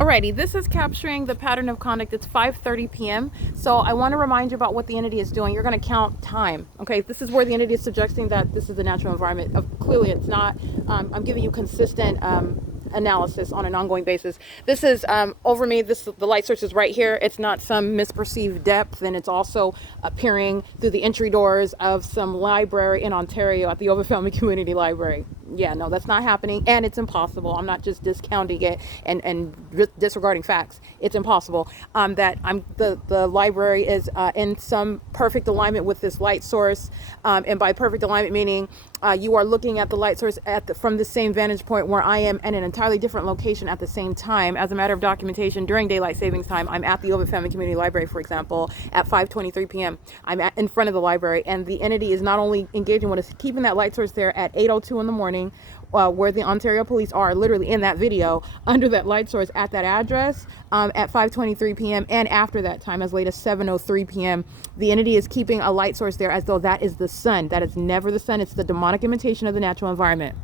Alrighty, this is capturing the pattern of conduct. It's 5:30 p.m. So I want to remind you about what the entity is doing. You're going to count time. Okay, this is where the entity is suggesting that this is the natural environment. Clearly, it's not. I'm giving you consistent analysis on an ongoing basis. This is over me. The light source is right here. It's not some misperceived depth, and it's also appearing through the entry doors of some library in Ontario at the Family Community Library. Yeah, no, that's not happening, and it's impossible. I'm not just discounting it and disregarding facts. It's impossible. The library is in some perfect alignment with this light source, and by perfect alignment meaning you are looking at the light source from the same vantage point where I am in an entirely different location at the same time. As a matter of documentation, during daylight savings time, I'm at the Family Community Library, for example, at 5:23 p.m. I'm in front of the library, and the entity is not only engaging with us, keeping that light source there at 8:02 in the morning, where the Ontario police are literally in that video under that light source at that address at 5:23 p.m. and after that time as late as 7:03 p.m. The entity is keeping a light source there as though that is the sun. That is never the sun. It's the demonic imitation of the natural environment.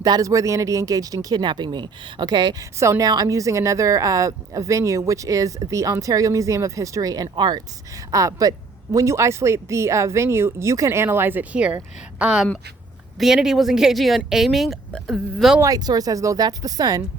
That is where the entity engaged in kidnapping me. Okay, so now I'm using another venue, which is the Ontario Museum of History and Arts. But when you isolate the venue, you can analyze it here. The entity was engaging in aiming the light source as though that's the sun,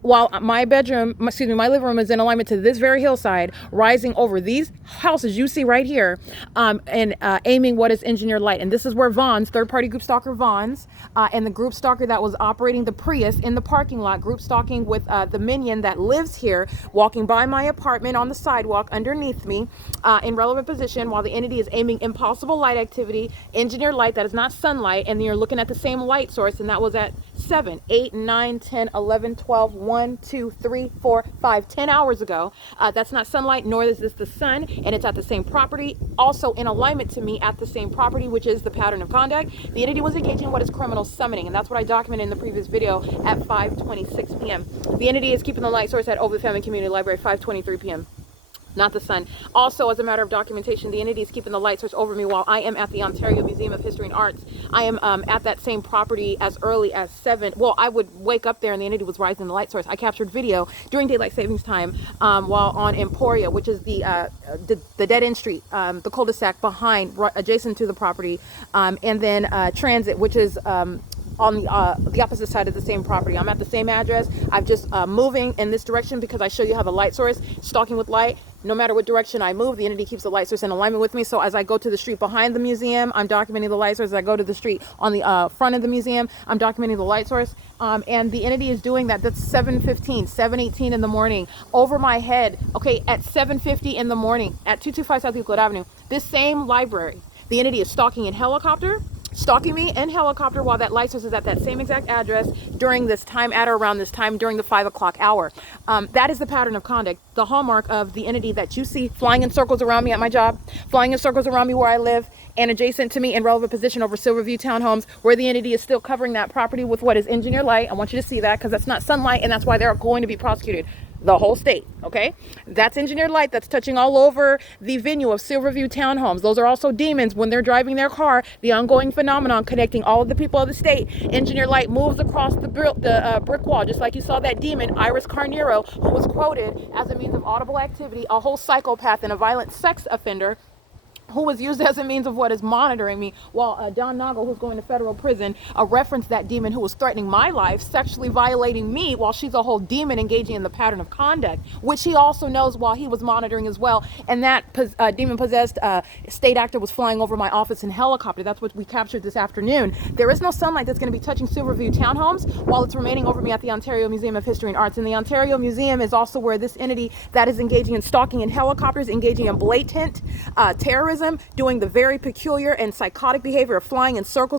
while my living room is in alignment to this very hillside, rising over these houses you see right here, and aiming what is engineered light. And this is where Vaughn's, third-party group stalker Vaughn's, and the group stalker that was operating the Prius in the parking lot, group stalking with the minion that lives here, walking by my apartment on the sidewalk underneath me, in relevant position, while the entity is aiming impossible light activity, engineered light that is not sunlight, and then you're looking at the same light source, and that was at 7, 8, 9, 10, 11, 12, 1, 2, 3, 4, 5, 10 hours ago. That's not sunlight, nor is this the sun, and it's at the same property, also in alignment to me at the same property, which is the pattern of conduct. The entity was engaging in what is criminal summoning, and that's what I documented in the previous video at 5:26 p.m. The entity is keeping the light source at the Family Community Library, 5:23 p.m. Not the sun. Also, as a matter of documentation, the entity is keeping the light source over me while I am at the Ontario Museum of History and Arts. I am at that same property as early as 7. Well, I would wake up there and the entity was rising the light source. I captured video during daylight savings time while on Emporia, which is the dead end street, the cul-de-sac behind, adjacent to the property, and then Transit, which is on the opposite side of the same property. I'm at the same address. I'm just moving in this direction because I show you how the light source, stalking with light, no matter what direction I move, the entity keeps the light source in alignment with me. So as I go to the street behind the museum, I'm documenting the light source. As I go to the street on the front of the museum, I'm documenting the light source. And the entity is doing that. That's 7:15, 7:18 in the morning over my head. Okay, at 7:50 in the morning at 225 South Euclid Avenue, this same library, the entity is stalking me in helicopter while that light source is at that same exact address during this time, at or around this time during the 5 o'clock hour. That is the pattern of conduct, the hallmark of the entity that you see flying in circles around me at my job, flying in circles around me where I live, and adjacent to me in relevant position over Silverview Townhomes, where the entity is still covering that property with what is engineered light. I want you to see that because that's not sunlight, and that's why they're going to be prosecuted. The whole state, okay? That's engineered light that's touching all over the venue of Silverview Townhomes. Those are also demons when they're driving their car, the ongoing phenomenon connecting all of the people of the state. Engineered light moves across the brick wall, just like you saw that demon, Iris Carnero, who was quoted as a means of audible activity, a whole psychopath and a violent sex offender, who was used as a means of what is monitoring me, while Don Noggle, who's going to federal prison, referenced that demon who was threatening my life, sexually violating me, while she's a whole demon engaging in the pattern of conduct, which he also knows while he was monitoring as well. And that demon-possessed state actor was flying over my office in helicopter. That's what we captured this afternoon. There is no sunlight that's going to be touching Silverview Townhomes while it's remaining over me at the Ontario Museum of History and Arts. And the Ontario Museum is also where this entity that is engaging in stalking in helicopters, engaging in blatant terrorism, doing the very peculiar and psychotic behavior of flying in circles